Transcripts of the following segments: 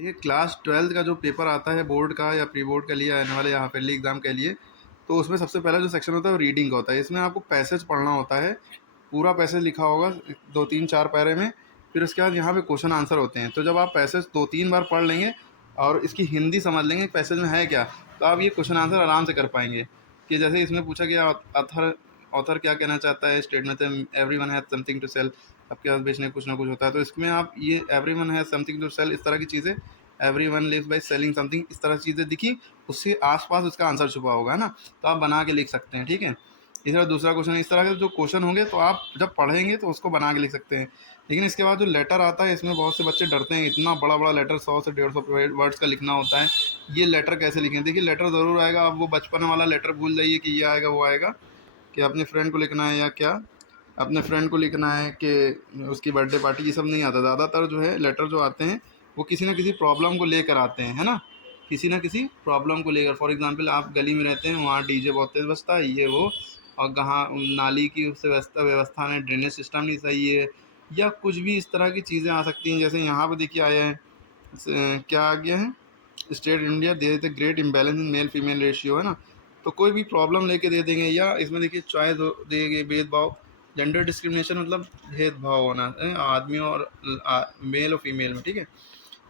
देखिए class 12th का जो पेपर आता है बोर्ड का या प्री बोर्ड के लिए आने वाले या हाफिज़ली एग्ज़ाम के लिए, तो उसमें सबसे पहला जो सेक्शन होता है वो रीडिंग का होता है। इसमें आपको पैसेज पढ़ना होता है, पूरा पैसेज लिखा होगा 2-3-4 पैरे में। फिर उसके बाद यहाँ पे क्वेश्चन आंसर होते हैं। तो जब आप पैसेज 2-3 बार पढ़ लेंगे और इसकी हिंदी समझ लेंगे पैसेज में है क्या, तो आप ये क्वेश्चन आंसर आराम से कर पाएंगे। कि जैसे इसमें पूछा गया ऑथर ऑथर क्या कहना चाहता है स्टेटमेंट में, everyone has something to sell, आपके पास बेचने कुछ ना कुछ होता है। तो इसमें आप ये everyone has something to sell, इस तरह की चीज़ें, everyone lives by selling something, इस तरह की चीज़ें दिखी, उससे आसपास उसका आंसर छुपा होगा, है ना। तो आप बना के लिख सकते हैं, ठीक है। इस तरह दूसरा क्वेश्चन, इस तरह के जो क्वेश्चन होंगे तो आप जब पढ़ेंगे तो उसको बना के लिख सकते हैं। लेकिन इसके बाद जो लेटर आता है, इसमें बहुत से बच्चे डरते हैं, इतना बड़ा बड़ा लेटर 100 से 150 वर्ड्स का लिखना होता है। ये लेटर कैसे लिखें? देखिए लेटर ज़रूर आएगा, आप वो बचपन वाला लेटर भूल जाइए कि ये आएगा वो आएगा, कि अपने फ्रेंड को लिखना है या क्या, अपने फ्रेंड को लिखना है कि उसकी बर्थडे पार्टी, ये सब नहीं आता। ज़्यादातर जो है लेटर जो आते हैं वो किसी ना किसी प्रॉब्लम को लेकर आते हैं, है ना। किसी ना किसी प्रॉब्लम को लेकर, फॉर एग्जांपल आप गली में रहते हैं, वहाँ डीजे बहुत तेज़ बजता है, ये वो, और कहाँ नाली की व्यवस्था व्यवस्था में ड्रेनेज सिस्टम नहीं सही है, या कुछ भी इस तरह की चीज़ें आ सकती हैं। जैसे यहाँ पे देखिए आया है, क्या आ गया है, state India there is the great imbalance in male female ratio, है ना। तो कोई भी प्रॉब्लम लेके दे देंगे, या इसमें देखिए चॉइस देंगे, भेदभाव, जेंडर डिस्क्रिमिनेशन मतलब भेदभाव होना है आदमियों और मेल और फीमेल में, ठीक है।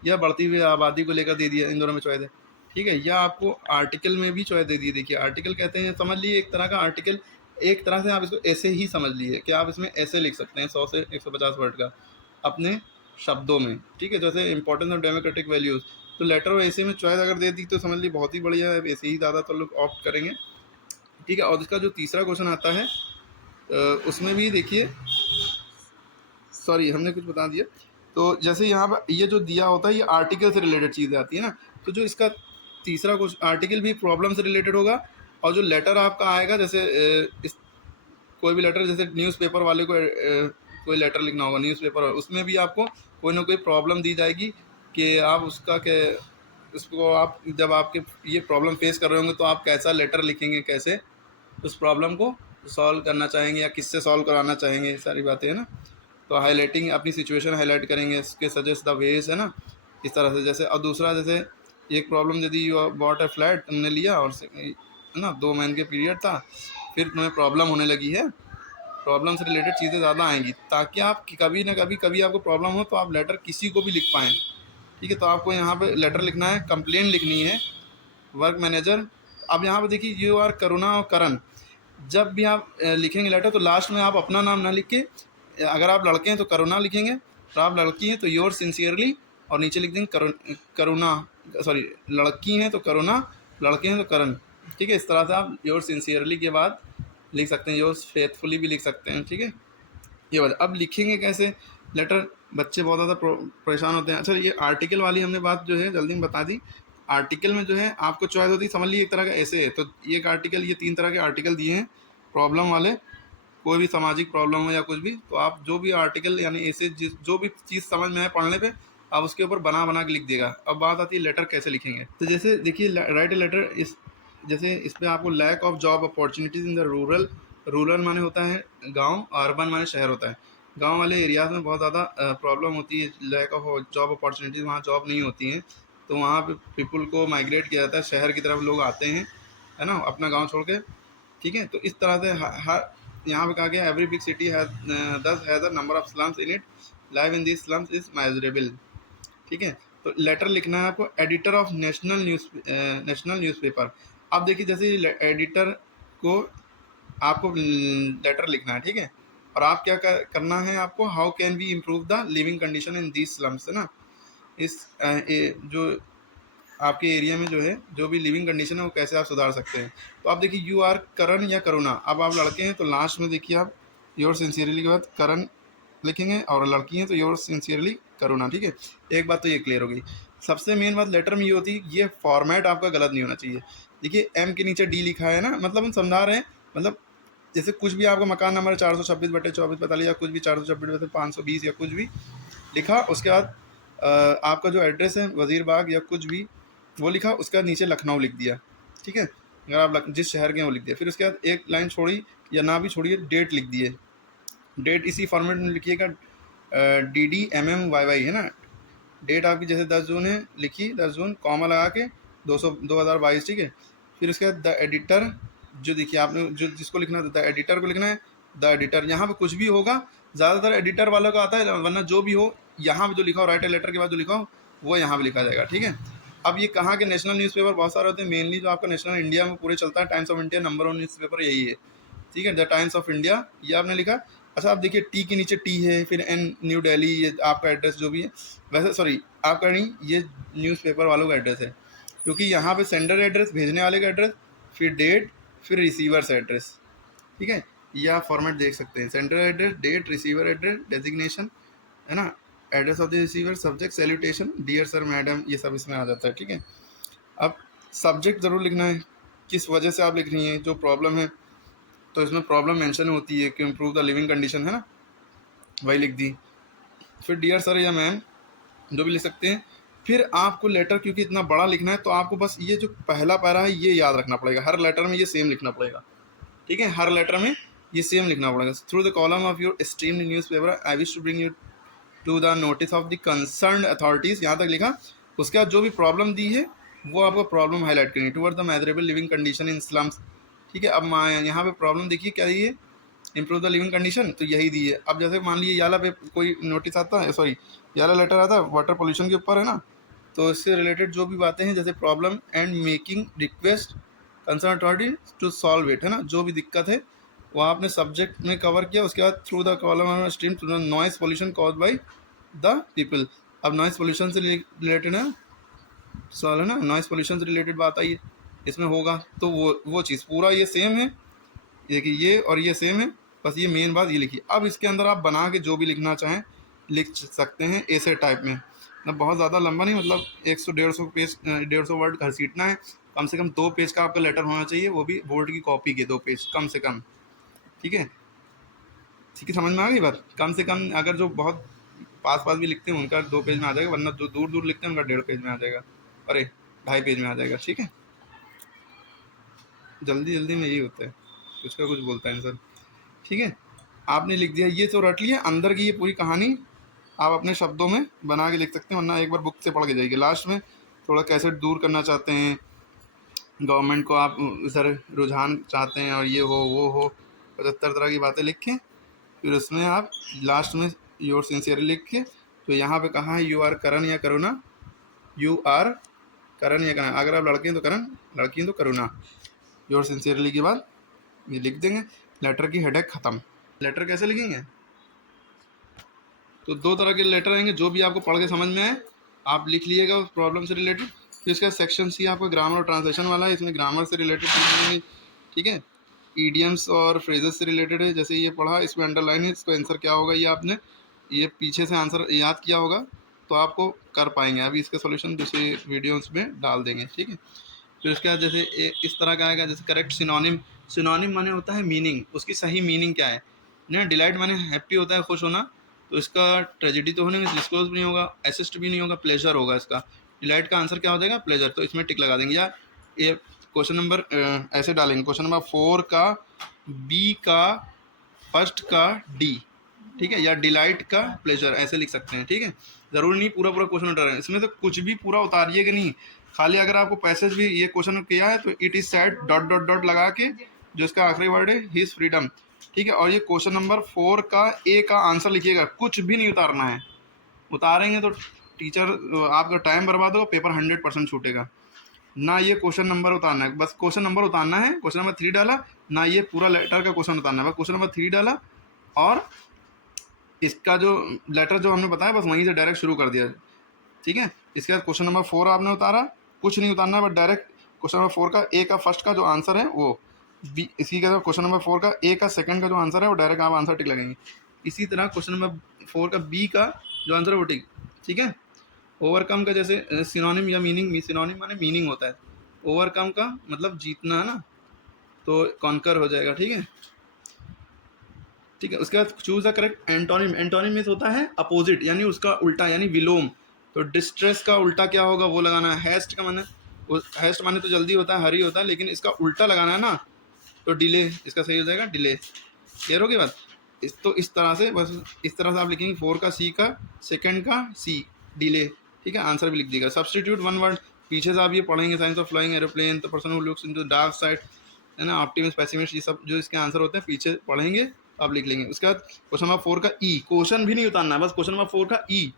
या बढ़ती हुई आबादी को लेकर दे दिया, इन दोनों में चॉइस है, ठीक है। या आपको आर्टिकल में भी चॉइस दे दी। देखिए आर्टिकल कहते हैं, समझ लिए एक तरह का आर्टिकल, एक तरह से आप इसको ऐसे ही समझ लिए कि आप इसमें ऐसे लिख सकते हैं 100 से 150 वर्ड का अपने शब्दों में, ठीक है। जैसे इंपॉर्टेंस ऑफ डेमोक्रेटिक वैल्यूज़, तो लेटर और ऐसे में चॉइस अगर दे दी तो समझ ली बहुत ही बढ़िया है, ऐसे ही ज़्यादातर लोग ऑप्ट करेंगे, ठीक है। और इसका जो तीसरा क्वेश्चन आता है उसमें भी देखिए, सॉरी हमने कुछ बता दिया। तो जैसे यहाँ पर ये जो दिया होता है ये आर्टिकल से रिलेटेड चीज़ें आती है ना, तो जो इसका तीसरा क्वेश्चन आर्टिकल भी प्रॉब्लम से रिलेटेड होगा। और जो लेटर आपका आएगा, जैसे इस कोई भी लेटर, जैसे न्यूज़पेपर वाले को कोई लेटर लिखना होगा न्यूज़पेपर, उसमें भी आपको कोई ना कोई प्रॉब्लम दी जाएगी कि आप उसका क्या, उसको आप जब आपके ये प्रॉब्लम फेस कर रहे होंगे तो आप कैसा लेटर लिखेंगे, कैसे उस प्रॉब्लम को सॉल्व करना चाहेंगे या किससे सॉल्व कराना चाहेंगे, ये सारी बातें है ना। तो हाईलाइटिंग, अपनी सिचुएशन हाईलाइट करेंगे, इसके सजेस्ट द वेज, है ना, इस तरह से। जैसे और दूसरा, जैसे एक प्रॉब्लम, यदि यू बॉट अ फ्लैट, तुमने लिया और है ना 2 महीने के पीरियड था, फिर तुम्हें प्रॉब्लम होने लगी है, प्रॉब्लम से रिलेटेड चीज़ें ज़्यादा आएंगी, ताकि आप कभी ना कभी आपको प्रॉब्लम हो तो आप लेटर किसी को भी लिख पाएँ, ठीक है। तो आपको यहाँ पे लेटर लिखना है, कंप्लेन लिखनी है, वर्क मैनेजर। अब यहाँ पे देखिए यू आर करुणा और करण, जब भी आप लिखेंगे लेटर तो लास्ट में आप अपना नाम ना लिख के, अगर आप लड़के हैं तो करुणा लिखेंगे, और आप लड़की हैं तो योर सिंसियरली, और नीचे लिख देंगे करुणा, सॉरी लड़की हैं तो करुणा, लड़के हैं तो करण, ठीक है। इस तरह से आप योर सिंसियरली के बाद लिख सकते हैं, योर फेथफुली भी लिख सकते हैं, ठीक है। ये बात, अब लिखेंगे कैसे लेटर, बच्चे बहुत ज़्यादा परेशान होते हैं। अच्छा ये आर्टिकल वाली हमने बात जो है जल्दी में बता दी। आर्टिकल में जो है आपको चॉइस होती है, समझ लीजिए एक तरह का ऐसे है, तो ये एक आर्टिकल, ये 3 तरह के आर्टिकल दिए हैं प्रॉब्लम वाले, कोई भी सामाजिक प्रॉब्लम हो या कुछ भी, तो आप जो भी आर्टिकल यानी ऐसे जिस जो भी चीज़ समझ में आए पढ़ने पे, आप उसके ऊपर बना बना के लिख देगा। अब बात आती है लेटर कैसे लिखेंगे, तो जैसे देखिए राइट ए लेटर इस, जैसे इस पर आपको lack of job opportunities in the rural, rural माने होता है गांव, अर्बन माने शहर होता है। गांव वाले एरियाज़ में बहुत ज़्यादा प्रॉब्लम होती है, लैक ऑफ जॉब अपॉर्चुनिटीज़, वहाँ जॉब नहीं होती हैं, तो वहाँ पे पीपल को माइग्रेट किया जाता है, शहर की तरफ लोग आते हैं, है ना, अपना गांव छोड़ के, ठीक है। तो इस तरह से हर यहाँ पे कहा गया एवरी बिग सिटी हैज़ दस has a number of slums in it, live in this slums is measurable, ठीक है। तो लेटर लिखना है आपको एडिटर ऑफ नेशनल न्यूज़पेपर। अब देखिए जैसे एडिटर को आपको लेटर लिखना है, ठीक है। और आप क्या करना है आपको, how can we improve the living condition in these slums, है ना। इस जो आपके एरिया में जो है जो भी लिविंग कंडीशन है वो कैसे आप सुधार सकते हैं। तो आप देखिए यू आर करण या करुणा, अब आप लड़के हैं तो लास्ट में देखिए आप योर सिंसियरली के बाद करण लिखेंगे, और लड़की हैं तो योर सिंसियरली करुणा, ठीक है। एक बात तो ये क्लियर हो गई। सबसे मेन बात लेटर में ये होती है, ये फॉर्मेट आपका गलत नहीं होना चाहिए। देखिए एम के नीचे डी लिखा है ना, मतलब हम समझा रहे हैं, मतलब जैसे कुछ भी आपका मकान नंबर 426/2445 या कुछ भी 426/520 या कुछ भी लिखा, उसके बाद आपका जो एड्रेस है वजीर बाग या कुछ भी वो लिखा, उसका नीचे लखनऊ लिख दिया, ठीक है। अगर आप जिस शहर के हैं वो लिख दिया, फिर उसके बाद एक लाइन छोड़ी या ना भी छोड़िए, डेट लिख दिए, डेट इसी फॉर्मेट में लिखिएगा, DDMMYY, है ना, डेट आपकी जैसे 10 जून है, लिखी 10 जून, कॉमा लगा के 2022, ठीक है। फिर उसके बाद द एडिटर, जो देखिए आपने जो जिसको लिखना है द एडिटर को लिखना है, द एडिटर। यहाँ पे कुछ भी होगा, ज़्यादातर एडिटर वालों का आता है, वरना जो भी हो यहाँ पे जो लिखा हो राइट लेटर के बाद जो लिखा हो वो यहाँ पे लिखा जाएगा, ठीक है। अब ये कहाँ के नेशनल न्यूज़पेपर बहुत सारे होते हैं, मेनली जो आपका नेशनल इंडिया में पूरे चलता है, times of India number 1 newspaper यही है, ठीक है, द टाइम्स ऑफ इंडिया, ये आपने लिखा। अच्छा, आप देखिए टी के नीचे टी है, फिर एन न्यू दिल्ली, ये आपका एड्रेस जो भी है, वैसे सॉरी आपका नहीं, ये न्यूज़पेपर वालों का एड्रेस है, क्योंकि यहाँ पे सेंडर एड्रेस, भेजने वाले का एड्रेस, फिर डेट, फिर रिसीवर्स एड्रेस, ठीक है। ये आप फॉर्मेट देख सकते हैं, sender address, date, receiver address, designation, है ना, address of the receiver, subject, salutation, dear sir madam, ये सब इसमें आ जाता है, ठीक है। अब सब्जेक्ट ज़रूर लिखना है, किस वजह से आप लिख रही हैं, जो प्रॉब्लम है, तो इसमें प्रॉब्लम मेंशन होती है कि इम्प्रूव द लिविंग कंडीशन, है ना, वही लिख दी। फिर डियर सर या मैम जो भी लिख सकते हैं। फिर आपको लेटर क्योंकि इतना बड़ा लिखना है, तो आपको बस ये जो पहला पैरा है ये याद रखना पड़ेगा, हर लेटर में ये सेम लिखना पड़ेगा, ठीक है, हर लेटर में ये सेम लिखना पड़ेगा। Through the column of your streamed newspaper I wish to bring you to the notice of the concerned authorities, यहाँ तक लिखा। उसके बाद जो भी प्रॉब्लम दी है वो आपको प्रॉब्लम हाईलाइट करनी है, toward the measurable living condition in slums, ठीक है। अब यहाँ पे प्रॉब्लम देखिए क्या दी है, इम्प्रूव द लिविंग कंडीशन, तो यही दी है। अब जैसे मान लीजिए याला पे कोई नोटिस आता है, सॉरी याला लेटर आता है वाटर पोल्यूशन के ऊपर, है ना, तो इससे रिलेटेड जो भी बातें हैं, जैसे problem and making request concern authority to solve it, है ना, जो भी दिक्कत है वो आपने सब्जेक्ट में कवर किया। उसके बाद through the column stream to the noise pollution cause by the people. अब नॉइस पोल्यूशन से रिलेटेड है सवाल, है ना, नॉइस पोल्यूशन से रिलेटेड बात आई है इसमें होगा, तो वो चीज़ पूरा ये सेम है, देखिए ये और ये सेम है, बस ये मेन बात ये लिखी। अब इसके अंदर आप बना के जो भी लिखना चाहें लिख सकते हैं ऐसे टाइप में, मतलब बहुत ज़्यादा लंबा नहीं, मतलब 100-150 पेज, 150 वर्ड घसीटना है, कम से कम 2 पेज का आपका लेटर होना चाहिए, वो भी बोर्ड की कॉपी के 2 पेज कम से कम, ठीक है। ठीक है, समझ में आ गई बात, कम से कम। अगर जो बहुत पास पास भी लिखते हैं उनका 2 पेज में आ जाएगा, वरना जो दूर दूर लिखते हैं उनका 1.5 पेज में आ जाएगा, अरे 2.5 पेज में आ जाएगा, ठीक है। जल्दी जल्दी में यही होता है, कुछ का कुछ बोलता है आंसर, ठीक है। आपने लिख दिया, ये तो रट लिया, अंदर की ये पूरी कहानी आप अपने शब्दों में बना के लिख सकते हैं, वरना एक बार बुक से पढ़ के जाइए। लास्ट में थोड़ा कैसे दूर करना चाहते हैं गवर्नमेंट को, आप सर रुझान चाहते हैं और ये हो वो हो, 75 तरह की बातें लिख के फिर उसमें आप लास्ट में योर सिंसियरली लिख के, तो यहाँ पे कहाँ है, यू आर करण या करुणा, यू आर करण या करुणा, अगर आप लड़के हैं तो करण, लड़की हैं तो करुणा, योर सिंसियरली के बाद ये लिख देंगे, लेटर की हेडेक ख़त्म। लेटर कैसे लिखेंगे, तो 2 तरह के लेटर आएंगे, जो भी आपको पढ़ के समझ में आए आप लिख लीजिएगा उस प्रॉब्लम से रिलेटेड। फिर इसका सेक्शन सी आपको ग्रामर और ट्रांसलेशन वाला है, इसमें ग्रामर से रिलेटेड, ठीक है, ईडियम्स और फ्रेजेस से रिलेटेड है, जैसे ये पढ़ा इसमें अंडरलाइन है, इसका आंसर क्या होगा, ये आपने ये पीछे से आंसर याद किया होगा तो आपको कर पाएंगे। अभी इसका सॉल्यूशन दूसरे वीडियोस में डाल देंगे, ठीक है। फिर उसके बाद जैसे इस तरह का आएगा, जैसे करेक्ट सिनोनिम, सिनोनिम माने होता है मीनिंग, उसकी सही मीनिंग क्या है ना, डिलाइट माने हैप्पी होता है, खुश होना, तो इसका ट्रेजिडी तो होने में डिस्क्लोज भी नहीं होगा, असिस्ट भी नहीं होगा, प्लेजर होगा इसका। डिलाइट का आंसर क्या हो जाएगा, प्लेजर, तो इसमें टिक लगा देंगे। या ये क्वेश्चन नंबर ऐसे डालेंगे, क्वेश्चन नंबर 4 का बी का फर्स्ट का डी, ठीक है, या डिलाइट का प्लेजर, ऐसे लिख सकते हैं, ठीक है। ज़रूरी नहीं पूरा पूरा क्वेश्चन उतारें, इसमें तो कुछ भी पूरा उतारिएगा नहीं, खाली अगर आपको पैसेज भी ये क्वेश्चन किया है तो it is said dot dot dot लगा के जो इसका आखिरी वर्ड है हिज फ्रीडम, ठीक है। और ये क्वेश्चन नंबर 4 का ए का आंसर लिखिएगा, कुछ भी नहीं उतारना है, उतारेंगे तो टीचर आपका टाइम बर्बाद होगा, पेपर 100% छूटेगा। ना ये क्वेश्चन नंबर उतारना है, बस क्वेश्चन नंबर उतारना है, क्वेश्चन नंबर 3 डाला, ना ये पूरा लेटर का क्वेश्चन उतारना है, बस क्वेश्चन नंबर 3 डाला और इसका जो लेटर जो हमने बताया बस वहीं से डायरेक्ट शुरू कर दिया, ठीक है। इसके बाद क्वेश्चन नंबर 4 आपने उतारा, कुछ नहीं उतारना, बट डायरेक्ट क्वेश्चन नंबर 4 का ए का फर्स्ट का जो आंसर है वो बी, इसी का क्वेश्चन नंबर 4 का ए का सेकंड का जो आंसर है वो डायरेक्ट आप आंसर टिक लगेंगे। इसी तरह क्वेश्चन नंबर 4 का बी का जो आंसर है वो टिक, ठीक है। ओवरकम का जैसे सिनोनिम या मीनिंग, सिनोनिम माने मीनिंग होता है, ओवरकम का मतलब जीतना है ना, तो कॉन्कर हो जाएगा, ठीक है, ठीक है। उसके बाद choose the correct antonym, antonym means होता है अपोजिट, यानी उसका उल्टा, यानी विलोम, तो डिस्ट्रेस का उल्टा क्या होगा वो लगाना है। हेस्ट का माने, हेस्ट माने तो जल्दी होता है, हरी होता है, लेकिन इसका उल्टा लगाना है ना, तो डिले, इसका सही हो जाएगा डिले। क्लियर होगी बात, तो इस तरह से बस इस तरह से आप लिखेंगे 4 का सी का सेकंड का सी डिले, ठीक है, आंसर भी लिख दीजिएगा। सब्सटीट्यूट वन वर्ड, पीछे से आप ये पढ़ेंगे science of flying aeroplane, the person who looks into dark side, है ना, ऑप्टिमिस्ट पेसिमिस्ट, ये सब जो इसके आंसर होते हैं पीछे पढ़ेंगे तो आप लिख लेंगे। उसके बाद क्वेश्चन नंबर 4 का ई, क्वेश्चन भी नहीं उतारना है, बस क्वेश्चन नंबर 4 का ई,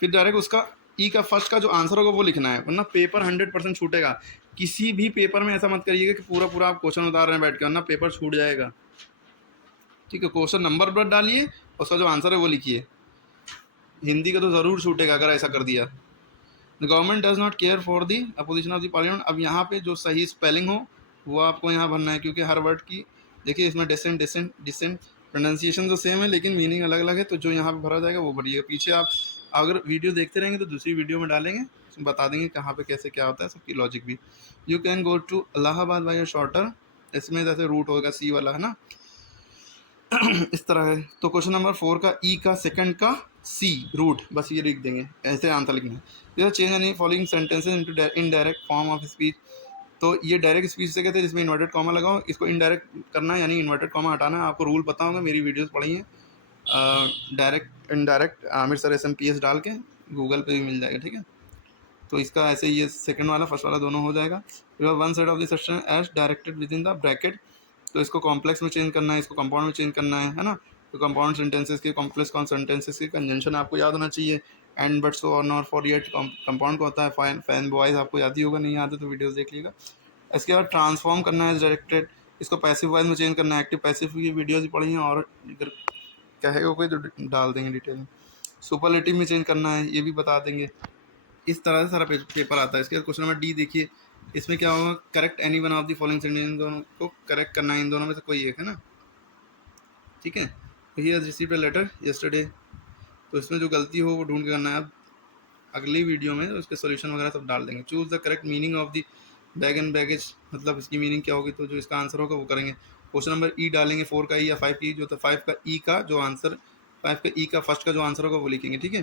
फिर डायरेक्ट उसका ई का फर्स्ट का जो आंसर होगा वो लिखना है, वरना पेपर 100% छूटेगा। किसी भी पेपर में ऐसा मत करिएगा कि पूरा पूरा आप क्वेश्चन उतार रहे हैं बैठ के, वरना पेपर छूट जाएगा। ठीक है, क्वेश्चन नंबर पर डालिए, उसका जो आंसर है वो लिखिए। हिंदी का तो ज़रूर छूटेगा अगर ऐसा कर दिया। The government does not care for the opposition of the parliament, अब यहाँ पे जो सही स्पेलिंग हो वो आपको यहाँ भरना है, क्योंकि हर वर्ड की देखिए इसमें डिसेंट डिसेंट डिसेंट प्रोनाउंसिएशन तो सेम है लेकिन मीनिंग अलग अलग है, तो जो यहाँ पे भरा जाएगा वो भरिएगा। पीछे आप अगर वीडियो देखते रहेंगे तो दूसरी वीडियो में डालेंगे, उसमें बता देंगे कहाँ पे कैसे क्या होता है, सबकी लॉजिक भी। You can go to Allahabad by shorter, इसमें जैसे रूट होगा सी वाला, है ना, इस तरह है। तो क्वेश्चन नंबर 4 का ई का सेकंड का सी रूट, बस ये लिख देंगे, ऐसे आंसर लिखना है। जैसे change any following sentences into indirect form of speech, तो ये डायरेक्ट स्पीच से कहते हैं जिसमें इन्वर्टेड कॉमा लगाओ, इसको इनडायरेक्ट करना है, यानी इन्वर्टेड कॉमा हटाना है। आपको रूल पता होगा, मेरी वीडियोस पढ़ी हैं। Direct indirect Aamir sir SMPS डाल के गूगल पे भी मिल जाएगा, ठीक है। तो इसका ऐसे ये सेकंड वाला फर्स्ट वाला दोनों हो जाएगा। फिर one side of the section as directed within the bracket, तो इसको कॉम्प्लेक्स में चेंज करना है, इसको कंपाउंड में चेंज करना है ना। तो कंपाउंड सेंटेंसेस के कॉम्प्लेक्स सेंटेंसेस के कंजंक्शन आपको याद होना चाहिए। एंड बट सो और नॉट फॉर येट कंपाउंड को होता है। फाइन फैन बॉयज आपको याद ही होगा, नहीं याद है तो वीडियोस देख लीजिएगा। इसके बाद ट्रांसफॉर्म करना है डायरेक्टेड, इसको पैसिव वॉइस में चेंज करना है। एक्टिव पैसिव की वीडियोज भी पढ़ी हैं, और इधर कहेगा कोई तो डाल देंगे डिटेल में। सुपरलेटिव में चेंज करना है, ये भी बता देंगे। इस तरह से सारा पेपर आता है। इसके बाद क्वेश्चन नंबर डी देखिए, इसमें क्या होगा, correct any one of the following sentence, इन दोनों को करेक्ट करना है, इन दोनों में से कोई एक, है ना, ठीक है। तो he has received a letter yesterday, तो इसमें जो गलती हो वो ढूंढ के करना है। अब अगली वीडियो में उसके सोल्यूशन वगैरह सब डाल देंगे। Choose the correct meaning of the bag and baggage, मतलब इसकी मीनिंग क्या होगी, तो जो इसका आंसर होगा वो करेंगे। क्वेश्चन नंबर ई डालेंगे, 4 का ई या 5 की, जो तो 5 का ई का जो आंसर, 5 का ई का फर्स्ट का जो आंसर होगा वो लिखेंगे, ठीक है।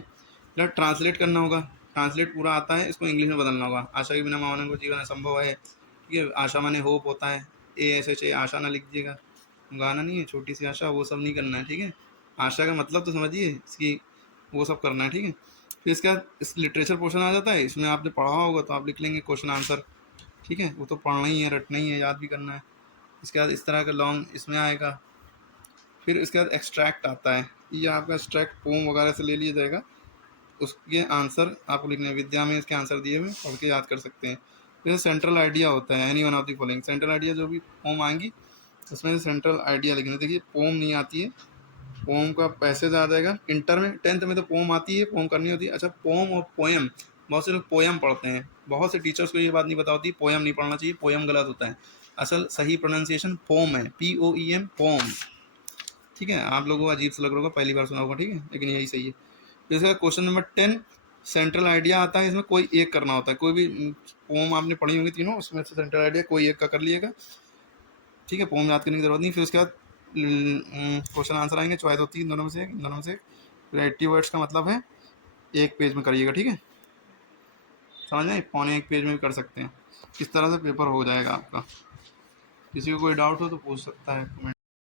फिर ट्रांसलेट करना होगा, ट्रांसलेट पूरा आता है, इसको इंग्लिश में बदलना होगा। आशा के बिना मानव को जीवन असंभव है, ठीक है। आशा माने होप होता है, ASH आशा ना लिख दीजिएगा, गाना नहीं है छोटी सी आशा, वो सब नहीं करना है, ठीक है। आशा का मतलब तो समझिए, इसकी वो सब करना है, ठीक है। फिर इसके बाद इस लिटरेचर पोर्शन आ जाता है, इसमें आपने पढ़ा होगा तो आप लिख लेंगे क्वेश्चन आंसर, ठीक है। वो तो पढ़ना ही है, रटना ही है, याद भी करना है। इसके बाद इस तरह का लॉन्ग इसमें आएगा। फिर इसके बाद एक्सट्रैक्ट आता है, ये आपका एक्सट्रैक्ट पोम वगैरह से ले लिया जाएगा, उसके आंसर आपको लिखने हैं। विद्या में इसके आंसर दिए हुए, पढ़ के याद कर सकते हैं। जैसे सेंट्रल आइडिया होता है, any one of the following, central idea जो भी पोम आएंगी उसमें से सेंट्रल आइडिया लिखना। देखिए पोम नहीं आती है, पोम का पैसेज आ जाएगा। इंटर में 10th में तो पोम आती है, पोम करनी होती है। अच्छा, पोम और पोएम, बहुत से लोग पोएम पढ़ते हैं, बहुत से टीचर्स को ये बात नहीं पता होती, पोएम नहीं पढ़ना चाहिए, पोएम गलत होता है। असल सही प्रोनाउंसिएशन पोम है, POEM, पोम, ठीक है। आप लोगों को अजीब सा लग रहा होगा, पहली बार सुना होगा, ठीक है, लेकिन यही सही है। जैसे क्वेश्चन नंबर 10, सेंट्रल आइडिया आता है, इसमें कोई एक करना होता है। कोई भी पोम आपने पढ़ी होंगी तीनों, उसमें से सेंट्रल आइडिया कोई एक का कर लिएगा, ठीक है। पोम याद करने की जरूरत नहीं। फिर उसके बाद क्वेश्चन आंसर आएंगे, चॉइस होती है दोनों में से एक, दोनों में से एक। फिर 80 वर्ड्स का मतलब है एक पेज में करिएगा, ठीक है, समझ में, पौने एक पेज में भी कर सकते हैं। इस तरह से पेपर हो जाएगा आपका। किसी को कोई डाउट हो तो पूछ सकता है कमेंट।